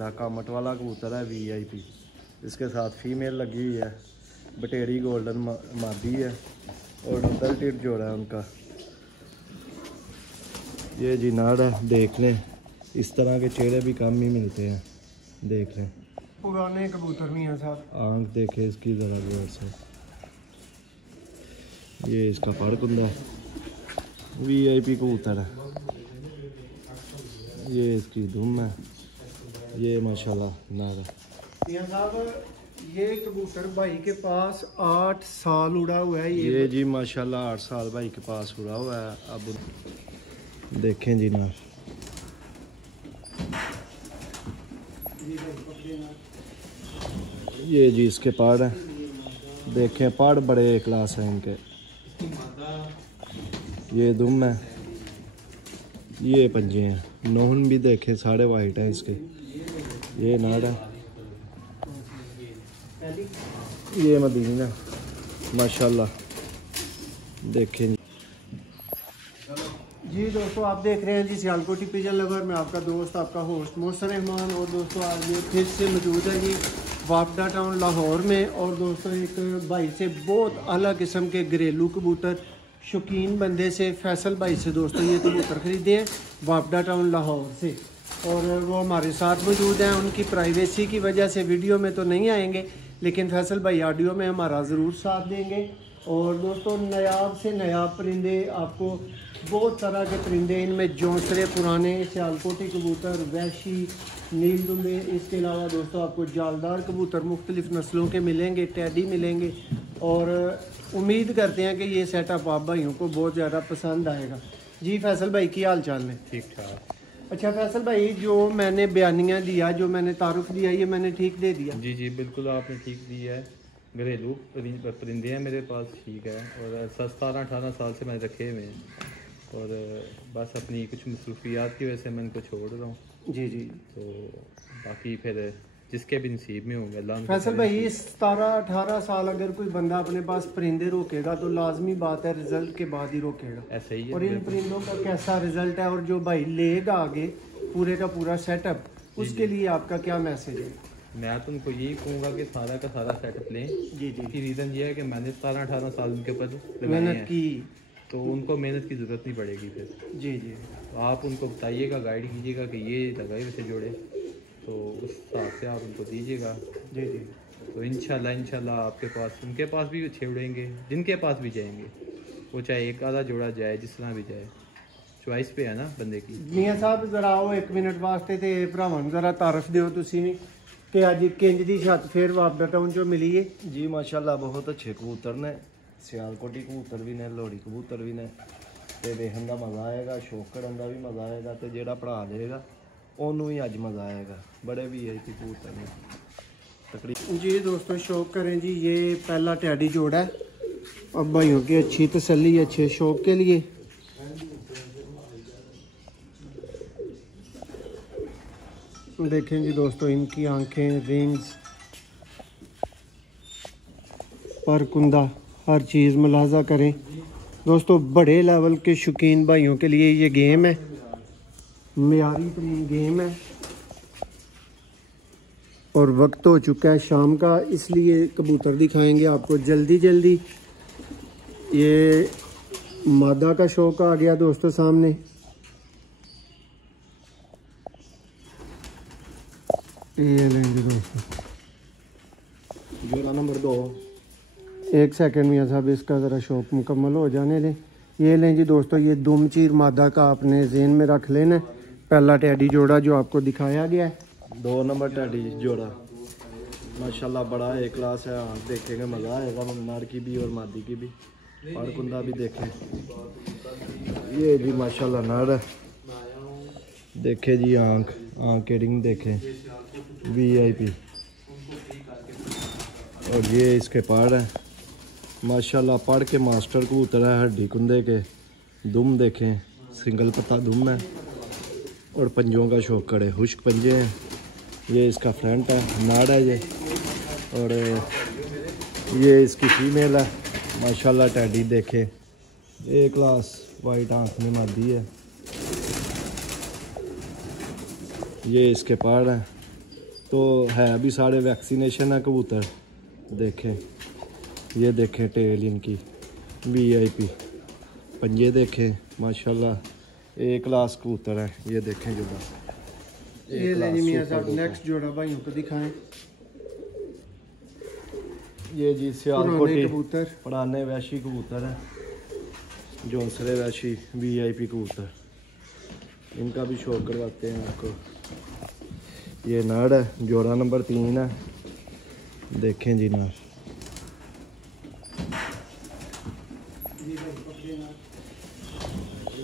था। कामट वाला कबूतर है VIP। इसके साथ फीमेल लगी हुई है, बटेरी गोल्डन मादी है और डबल टिट जोड़ा है उनका। ये जी नाड़ है, देख लें। इस तरह के चेहरे भी कम ही मिलते हैं, देख लें। पुराने कबूतर नहीं है साहब। आँख देखे इसकी ज़रा जोर से। ये इसका पाड़कुंदा है, VIP कबूतर है। ये इसकी धुम है, ये माशाल्लाह नार है। मियां साहब ये कबूतर भाई के पास 8 साल उड़ा हुआ है। ये जी माशाल्लाह 8 साल भाई के पास उड़ा हुआ है। अब देखें जी नार, ये जी इसके पाड़ हैं, देखें पाड़ बड़े क्लास हैं इनके। ये दुम है, ये पंजे हैं, नोहन भी देखें सारे वाइट हैं इसके। ये नाड़ है, ये मदीना माशाल्लाह देखें जी। दोस्तों आप देख रहे हैं जी सियालकोटी पिजन लवर में आपका दोस्त आपका होस्ट मोहसिन रहमान। और दोस्तों आज ये फिर से मौजूद है जी वापडा टाउन लाहौर में। और दोस्तों एक भाई से बहुत अलग किस्म के घरेलू कबूतर शौकीन बंदे से फैसल भाई से दोस्तों ये कबूतर ख़रीदे हैं वापडा टाउन लाहौर से। और वो हमारे साथ मौजूद हैं। उनकी प्राइवेसी की वजह से वीडियो में तो नहीं आएंगे, लेकिन फैसल भाई ऑडियो में हमारा ज़रूर साथ देंगे। और दोस्तों नायाब से नायाब परिंदे आपको, बहुत तरह के परिंदे, इनमें जौंसरे पुराने सियालकोटी कबूतर, वैशी, नील दुम्बे, इसके अलावा दोस्तों आपको जालदार कबूतर मुख्तलिफ़ नस्लों के मिलेंगे, टैडी मिलेंगे। और उम्मीद करते हैं कि ये सेटअप आप भाइयों को बहुत ज़्यादा पसंद आएगा। जी फैसल भाई की हाल चाल है? ठीक ठाक। अच्छा फैसल भाई, जो मैंने बयानिया दिया, जो मैंने तारुफ दिया, ये मैंने ठीक दे दिया? जी जी बिल्कुल आपने ठीक दिया है। घरेलू परिंदे हैं मेरे पास, ठीक है। और 17-18 साल से मैंने रखे हुए हैं और बस अपनी कुछ मसरूफियात की वजह से मैं इनको छोड़ रहा हूँ। जी जी। तो बाकी फिर जिसके भी नसीब में होंगे अल्लाह। फैसल भाई 17-18 साल अगर कोई बंदा अपने पास परिंदे रोकेगा तो लाजमी बात है रिजल्ट के बाद ही रोकेगा। ऐसा ही है। और इन परिंदों का कैसा रिजल्ट है और जो भाई लेगा आगे पूरे का पूरा सेटअप, उसके लिए आपका क्या मैसेज है? मैं तो उनको यही कहूँगा कि सारा का सारा सेटअप लें। जी जी। इसकी रीज़न ये है कि मैंने 17-18 साल उनके ऊपर मेहनत की, तो उनको मेहनत की ज़रूरत नहीं पड़ेगी फिर। जी जी। तो आप उनको बताइएगा, गाइड कीजिएगा कि ये लगाए वैसे जोड़े, तो उस हिसाब से आप उनको दीजिएगा। जी जी। तो इंशाल्लाह आपके पास, उनके पास भी अच्छे उड़ेंगे, जिनके पास भी जाएंगे, वो चाहे एक आधा जोड़ा जाए, जिस तरह भी जाए, चॉइस पे है ना बंदे की। मियां साहब जरा आओ 1 मिनट वास्ते ते भरावां नूं जरा तारफ दिओ तुसीं भी कि अज किंज दी छत फिर वापडा टाउन चो मिली है। जी माशाल्लाह बहुत अच्छे कबूतर ने, सियालकोटी कबूतर भी ने, लोहड़ी कबूतर भी ने। ते वेखण दा मज़ा आएगा, शौक करन दा भी मज़ा आएगा, ते जेड़ा पढ़ा लेगा ओनू ही अज मज़ा आएगा। बड़े VIP कबूतर ने तकरीबन। जी दोस्तों शौक करें जी, ये पहला टैडी जोड़ा है। अब भाइयों की अच्छी तसल्ली, अच्छे शौक के लिए। देखें जी दोस्तों इनकी आंखें, रिंग्स, पर कुंदा, हर चीज़ मुलाजा करें। दोस्तों बड़े लेवल के शौकीन भाइयों के लिए ये गेम है, मियारी तरीन गेम है। और वक्त हो चुका है शाम का, इसलिए कबूतर दिखाएंगे आपको जल्दी जल्दी। ये मादा का शौक आ गया दोस्तों सामने। ये लेंगे दोस्तों जोड़ा नंबर 2। 1 सेकंड मियां साहब, इसका ज़रा शौक मुकम्मल हो जाने दें। ये लें जी दोस्तों, ये दुम चीर मादा का आपने जेन में रख लेना। पहला टैडी जोड़ा जो आपको दिखाया गया है, 2 नंबर टैडी जोड़ा माशाल्लाह बड़ा एक क्लास है। आँख देखेंगे मज़ा आएगा, नार की भी और मादी की भी। और कुंदा भी देखें। ये जी माशाल्लाह नार है, देखे जी आँख के रिंग देखें, VIP। और ये इसके पाड़ है माशाल्लाह, पाड़ के मास्टर कबूतर है, हड्डी कुंदे के। दुम देखें, सिंगल पत्ता दुम है और पंजों का शौक करे, खुश्क पंजे हैं। ये इसका फ्रंट है, नाड़ है ये। और ये इसकी फीमेल है माशाल्लाह। टैडी देखे, एक क्लास वाइट आँख में मादी है। ये इसके पाड़ है, तो है अभी सारे वैक्सीनेशन है कबूतर। देखें, ये देखें टेल इनकी VIP, पंजे देखें माशाल्लाह, ए क्लास कबूतर है। ये देखें जोड़ा, ये ले जी मियां साहब नेक्स्ट जोड़ा भाइयों को दिखाएं। ये जी सियालकोटी कबूतर, पुराने वैशी कबूतर है, जौनसरे वैशी VIP कबूतर, इनका भी शौक करवाते हैं आपको। ये नर है, जोड़ा नंबर 3 है। देखें जी नर,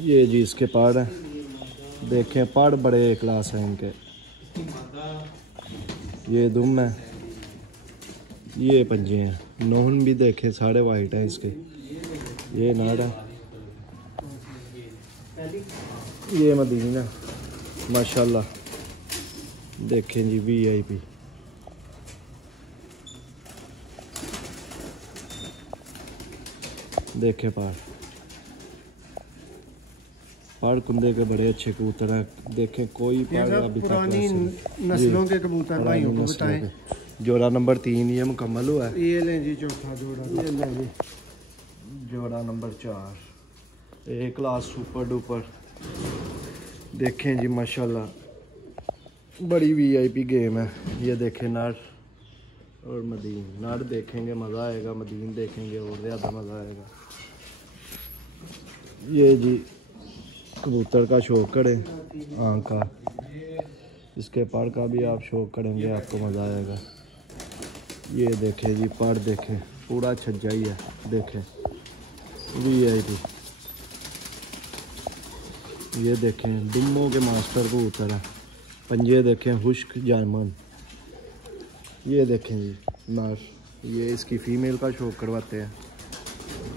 ये जी इसके पाड़ है। देखें पाड़ बड़े क्लास हैं इनके। ये दुम है, ये पंजे हैं। नोहन भी देखें सारे वाइट हैं इसके। ये नर है, ये मदीना माशाल्लाह। देखें जी VIP, देखें पाड़ कुंदे के बड़े अच्छे कबूतर हैं। देखें कोई पाड़ अभी तक पुरानी नस्लों के कबूतर भाइयों को बताएं। जोड़ा नंबर 3 ये मुकम्मल हुआ है। ये लें जी चौथा जोड़ा, ये ले जी जोड़ा नंबर 4, ए क्लास सुपर डुपर। देखें जी माशाल्लाह बड़ी VIP गेम है। ये देखें नर और मदीन, नर देखेंगे मज़ा आएगा, मदीन देखेंगे और ज़्यादा मज़ा आएगा। ये जी कबूतर का शौक करें आँख का, इसके पर का भी आप शौक करेंगे, आपको मज़ा आएगा। ये देखें जी पर, देखें पूरा छज्जा ही है। देखें VIP, ये देखें दुम्मों के मास्टर कबूतर है। पंजे देखें खुश्क जामन। ये देखें जी नर, ये इसकी फ़ीमेल का शौक करवाते हैं,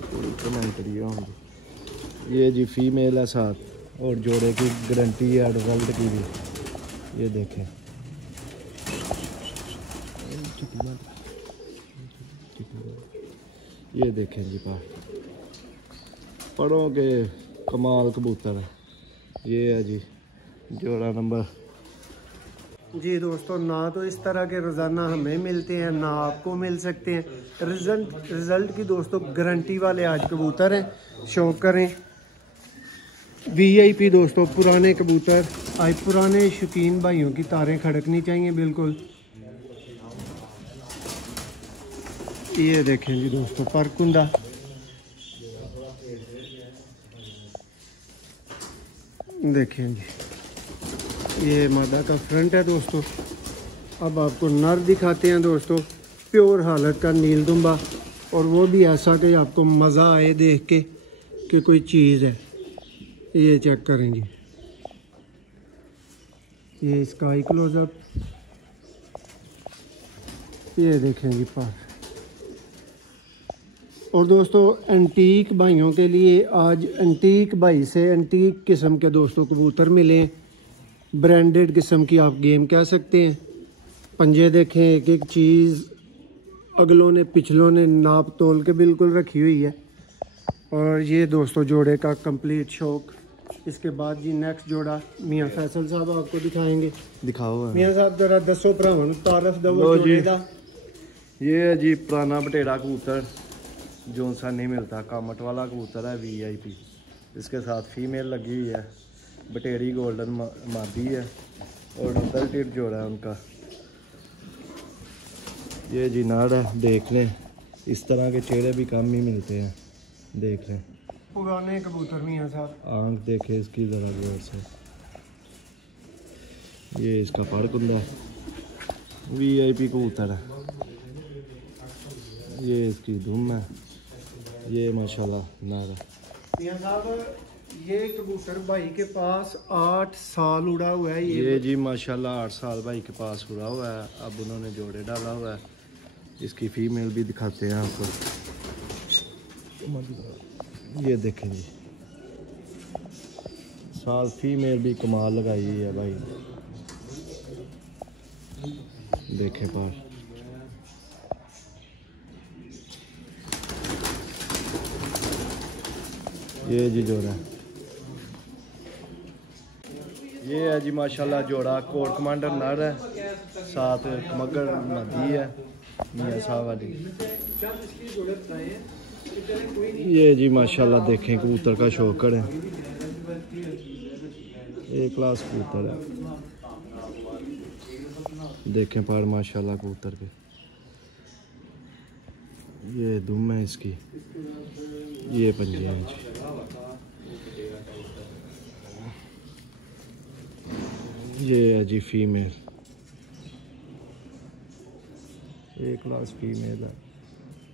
थोड़ी कमेंट करिए होंगी। ये जी फीमेल है साथ, और जोड़े की गारंटी है रिजल्ट की भी। ये देखें ये देखें जी पड़ों के कमाल कबूतर है। ये है जी जोड़ा नंबर। जी दोस्तों, ना तो इस तरह के रोज़ाना हमें मिलते हैं ना आपको मिल सकते हैं। रिज़ल्ट की दोस्तों गारंटी वाले आज कबूतर हैं, शौक करें। VIP दोस्तों पुराने कबूतर, आज पुराने शौकीन भाइयों की तारें खड़कनी चाहिए बिल्कुल। ये देखें जी दोस्तों परकुंदा, देखें जी ये मादा का फ्रंट है दोस्तों। अब आपको नर दिखाते हैं दोस्तों, प्योर हालत का नीलदुम्बा, और वो भी ऐसा कि आपको मज़ा आए देख के कि कोई चीज़ है। ये चेक करें जी, ये स्काई क्लोजअप। ये देखें जी पर। और दोस्तों एंटीक भाइयों के लिए आज एंटीक भाई से एंटीक किस्म के दोस्तों कबूतर मिले, ब्रांडेड किस्म की आप गेम कह सकते हैं। पंजे देखें, एक एक चीज़ अगलों ने पिछलों ने नाप तोल के बिल्कुल रखी हुई है। और ये दोस्तों जोड़े का कंप्लीट शौक। इसके बाद जी नेक्स्ट जोड़ा मियाँ फैसल साहब आपको दिखाएंगे। दिखाओ मियाँ साहब जरा दसो भरावां तारफ दो जोड़े दा। ये है जी पुराना बटेरा कबूतर, जो सा नहीं मिलता, कामट वाला कबूतर है VIP। इसके साथ फीमेल लगी हुई है, बटेरी गोल्डन मादी है, और डबल टिप जोड़ा है उनका। ये जी नाड़ है, देख लें इस तरह के चेहरे भी कम ही मिलते हैं। देख लें पुराने कबूतर मियाँ साहब, आँख देखे इसकी ज़रा गौर से। ये इसका परकुंदा VIP कबूतर है। ये इसकी धुम है। ये माशाल्लाह नारा। मियाँ साहब ये कबूतर भाई के पास 8 साल उड़ा हुआ है। ये जी माशाल्लाह 8 साल भाई के पास उड़ा हुआ है। अब उन्होंने जोड़े डाला हुआ है। इसकी फीमेल भी दिखाते हैं आपको। ये देखें जी साल फीमेल भी कमाल लगाई हुई है भाई। देखें पास ये जी जोड़ा, ये है जी माशाल्लाह जोड़ा कोर कमांडर नर है। साथ मगर नदी है मियाँ साहब वाली। ये जी माशाल्लाह देखें कबूतर का शौक करें, एक क्लास कबूतर है। देखें पर माशाल्लाह कबूतर के, ये दुम है इसकी, ये पंजे हैं जी। ये है जी फीमेल, एक क्लास फीमेल है,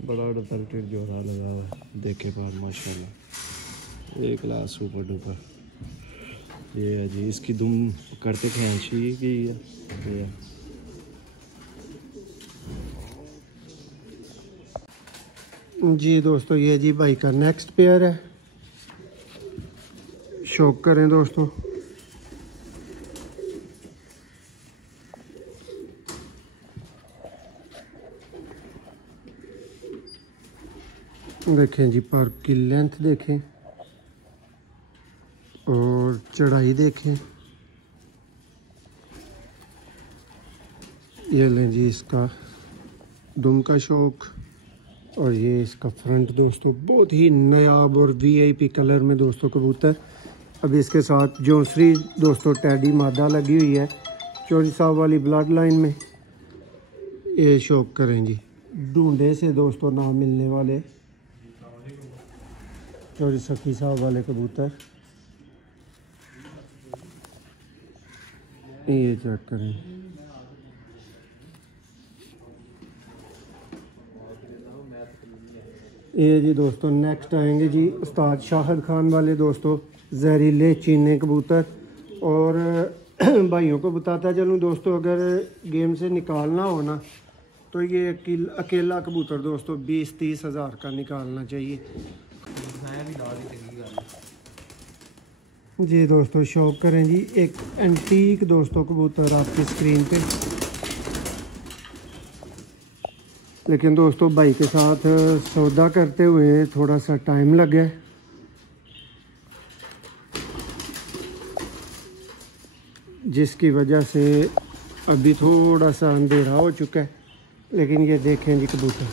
बड़ा डर जोड़ा लगा हुआ है। देखे पर माशाल्लाह एक क्लास सुपर डुपर। ये है जी इसकी दुम करते खींची की है। जी दोस्तों ये जी भाई का नेक्स्ट पेयर है, शौक करें दोस्तों। देखें जी पर की लेंथ देखें और चढ़ाई देखें। ये लें जी इसका दुम का शौक, और ये इसका फ्रंट दोस्तों बहुत ही नायाब और वीआईपी कलर में दोस्तों कबूतर। अब इसके साथ जोंसरी दोस्तों टैडी मादा लगी हुई है चौधरी साहब वाली ब्लड लाइन में। ये शौक करें जी ढूंढे से दोस्तों ना मिलने वाले चौधरी सखी साहब वाले कबूतर। ये चेक करें, ये जी दोस्तों नेक्स्ट आएंगे जी उस्ताद शाहिद खान वाले दोस्तों जहरीले चीने कबूतर। और भाइयों को बताता चलूँ दोस्तों, अगर गेम से निकालना हो ना तो ये अकेला कबूतर दोस्तों 20-30 हज़ार का निकालना चाहिए। जी दोस्तों शौक करें जी एक एंटीक दोस्तों कबूतर आपकी स्क्रीन पे। लेकिन दोस्तों भाई के साथ सौदा करते हुए थोड़ा सा टाइम लग गया, जिसकी वजह से अभी थोड़ा सा अंधेरा हो चुका है। लेकिन ये देखें जी कबूतर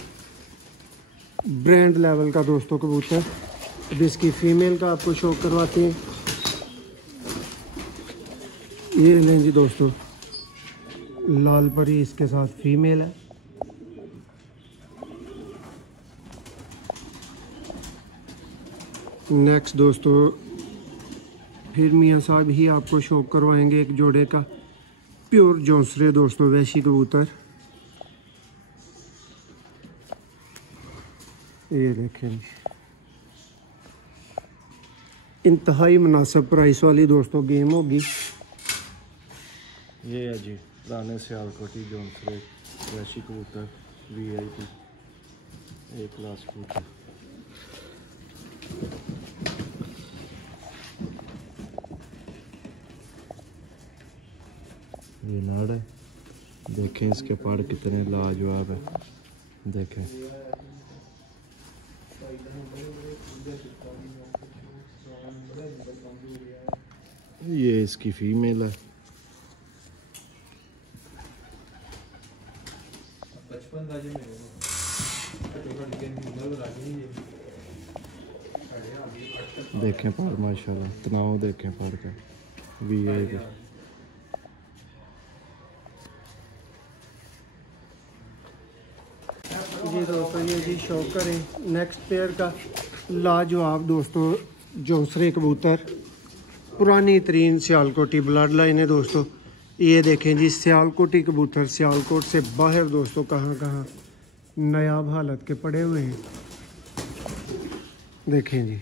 ब्रांड लेवल का दोस्तों कबूतर। अब इसकी फीमेल का आपको शो करवाते हैं। ये लें जी दोस्तों लाल परी इसके साथ फीमेल है। नेक्स्ट दोस्तों फिर मियाँ साहब ही आपको शो करवाएंगे एक जोड़े का प्योर जोंसरे दोस्तों वैशी कबूतर। ये देखें इंतहाई मुनासिब प्राइस वाली दोस्तों गेम होगी। ये है जी पुराने सियालकोटी जोंसरे वैशी कबूतर वीआईपी एक क्लास कबूतर। ये नाड़ है, देखें इसके पाड़ कितने लाजवाब है। देखें ये इसकी फीमेल है। देखें पाड़ माशाल्लाह तनाव देखें पाड़ का वीआईपी। जी दोस्तों ये जी शौक करें नेक्स्ट पेयर का लाजवाब दोस्तों जोंसरे कबूतर, पुरानी तरीन सियालकोटी ब्लड लाइन है दोस्तों। ये देखें जी सियालकोटी कबूतर सियालकोट से बाहर दोस्तों कहाँ कहाँ नायाब हालत के पड़े हुए हैं। देखें जी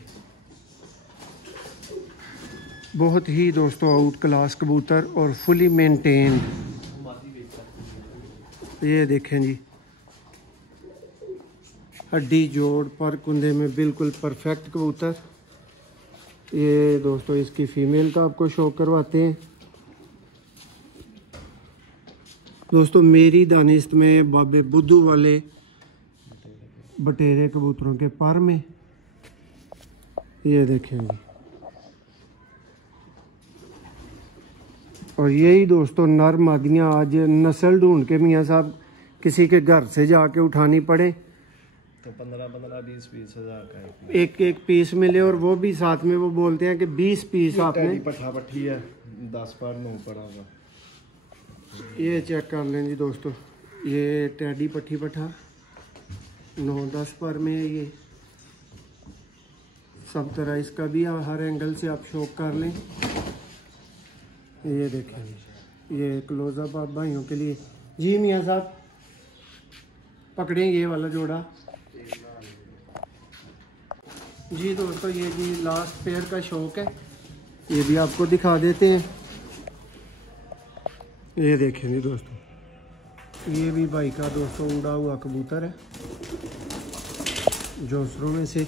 बहुत ही दोस्तों आउट क्लास कबूतर और फुली मेंटेन्ड। ये देखें जी हड्डी जोड़ पर कुंदे में बिल्कुल परफेक्ट कबूतर। ये दोस्तों इसकी फीमेल का आपको शो करवाते हैं। दोस्तों मेरी दानिस्त में बाबे बुद्धू वाले बटेरे कबूतरों के पर में ये देखें जी और यही दोस्तों नर मादियाँ आज नस्ल ढूंढ के मियाँ साहब किसी के घर से जाके उठानी पड़े तो 15-20 पीस हज़ार का एक एक पीस मिले, और वो भी साथ में वो बोलते हैं कि 20 पीस आपने। पट्ठा पट्ठी है 10 पर 9 पड़ा हुआ। ये चेक कर लें जी दोस्तों, ये टैडी पट्ठी पट्ठा 9-10 पर में है। ये सब तरह इसका भी हर एंगल से आप शौक कर लें। ये देखें, ये क्लोजअप आप भाइयों के लिए जी। मियाँ साहब पकड़ें ये वाला जोड़ा जी दोस्तों। ये जी लास्ट पेयर का शौक है, ये भी आपको दिखा देते हैं। ये देखें जी दोस्तों, ये भी भाई का दोस्तों उड़ा हुआ कबूतर है जोसरों में से,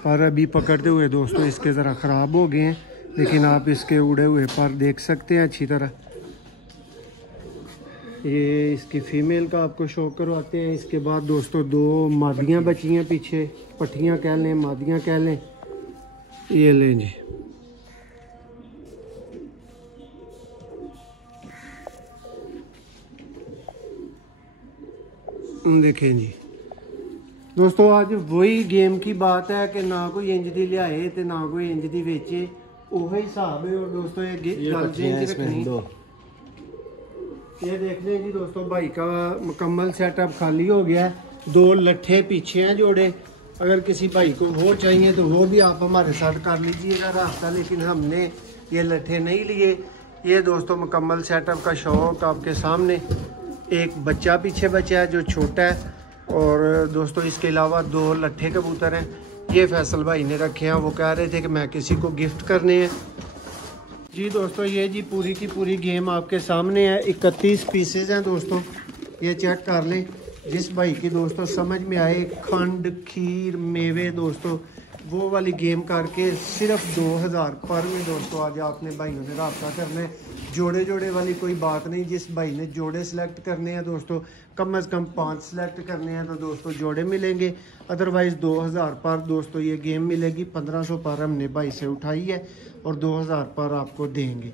पर अभी पकड़ते हुए दोस्तों इसके ज़रा ख़राब हो गए हैं, लेकिन आप इसके उड़े हुए पर देख सकते हैं अच्छी तरह। ये इसकी फ़ीमेल का आपको शो करवाते हैं। इसके बाद दोस्तों 2 मादियाँ बची हैं पीछे, पट्टियाँ कह लें मादियाँ कह लें। ये लें जी, देखें जी दोस्तों, आज वही गेम की बात है कि ना कोई इंज दी लियाए ते ना कोई इंज दी बेचे, वही हिसाब है। और दोस्तों ये गल चेंज रखनी, ये देख लें जी दोस्तों, भाई का मुकम्मल सेटअप खाली हो गया है। 2 लट्ठे पीछे हैं जोड़े, अगर किसी भाई को वो चाहिए तो वो भी आप हमारे साथ कर लीजिएगा रास्ता, लेकिन हमने ये लट्ठे नहीं लिए। ये दोस्तों मुकम्मल सेटअप का शौक आपके सामने। एक बच्चा पीछे बचा है जो छोटा है, और दोस्तों इसके अलावा 2 लट्ठे कबूतर हैं। ये फैसल भाई ने रखे हैं, वो कह रहे थे कि मैं किसी को गिफ्ट करने हैं जी दोस्तों। ये जी पूरी की पूरी गेम आपके सामने है। 31 पीसेज हैं दोस्तों, ये चेक कर लें। जिस भाई की दोस्तों समझ में आए, खंड खीर मेवे दोस्तों, वो वाली गेम करके सिर्फ 2000 पर में दोस्तों आज आपने भाइयों ने रब्ता करना है। जोड़े जोड़े वाली कोई बात नहीं। जिस भाई ने जोड़े सिलेक्ट करने हैं दोस्तों, कम से कम 5 सिलेक्ट करने हैं तो दोस्तों जोड़े मिलेंगे, अदरवाइज़ 2000 पर दोस्तों ये गेम मिलेगी। 1500 पर हमने भाई से उठाई है और 2000 पर आपको देंगे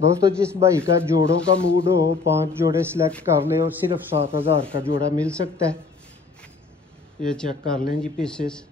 दोस्तों। जिस भाई का जोड़ों का मूड हो, 5 जोड़े सिलेक्ट कर ले और सिर्फ 7000 का जोड़ा मिल सकता है। ये चेक कर लें जी पीसेस।